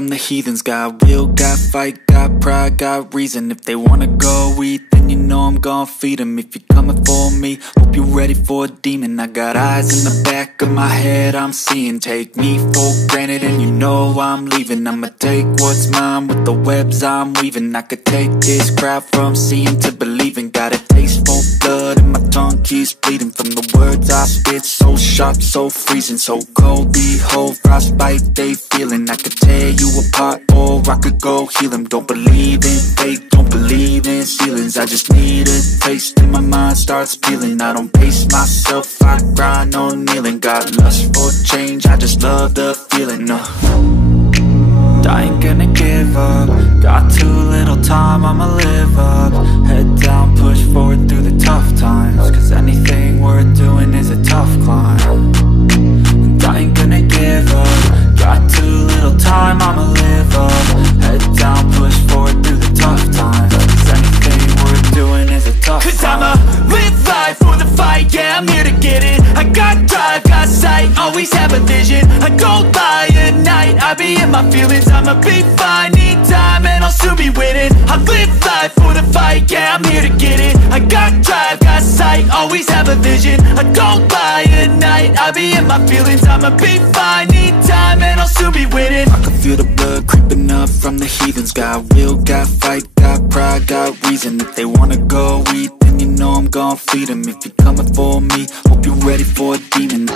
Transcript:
from the heathens. Got will, got fight, got pride, got reason. If they wanna go eat, then you know I'm gon' feed them. If you're coming for me, hope you're ready for a demon. I got eyes in the back of my head, I'm seeing. Take me for granted and you know I'm leaving. I'ma take what's mine with the webs I'm weaving. I could take this crowd from seeing to believing. Got a taste for blood and my tongue keeps bleeding from the words I spit. So sharp, so freezing, so cold. Behold, frostbite they feeling. I could tear you apart or I could go heal them. Don't believe in fate, don't believe in ceilings. I just need a taste and my mind starts peeling. I don't pace myself, I grind on kneeling. Got lust for change, I just love the feeling. I ain't gonna give up. Got too little time, I'ma live up. Head down, push forward through the tough times. Cause anything worth doing is a tough climb. And I ain't gonna give up. Got too little time, I'ma live up. Head down, push forward through the tough times. Cause anything worth doing is a tough climb. Cause I'ma live life for the fight, yeah, I'm here to get it. I got drive, got sight, always have a vision. I don't lie at night, I be in my feelings. I'ma be fine, need time, and I'll soon be winning. I live life for the fight, yeah, I'm here to get it. I got drive, got sight, always have a vision. I don't lie at night, I be in my feelings. I'ma be fine, need time, and I'll soon be winning. I can feel the blood creeping up from the heathens. Got will, got fight, got pride, got reason. If they wanna go eat, then you know I'm gon' feed them. If you're coming for me, hope you're ready for a demon.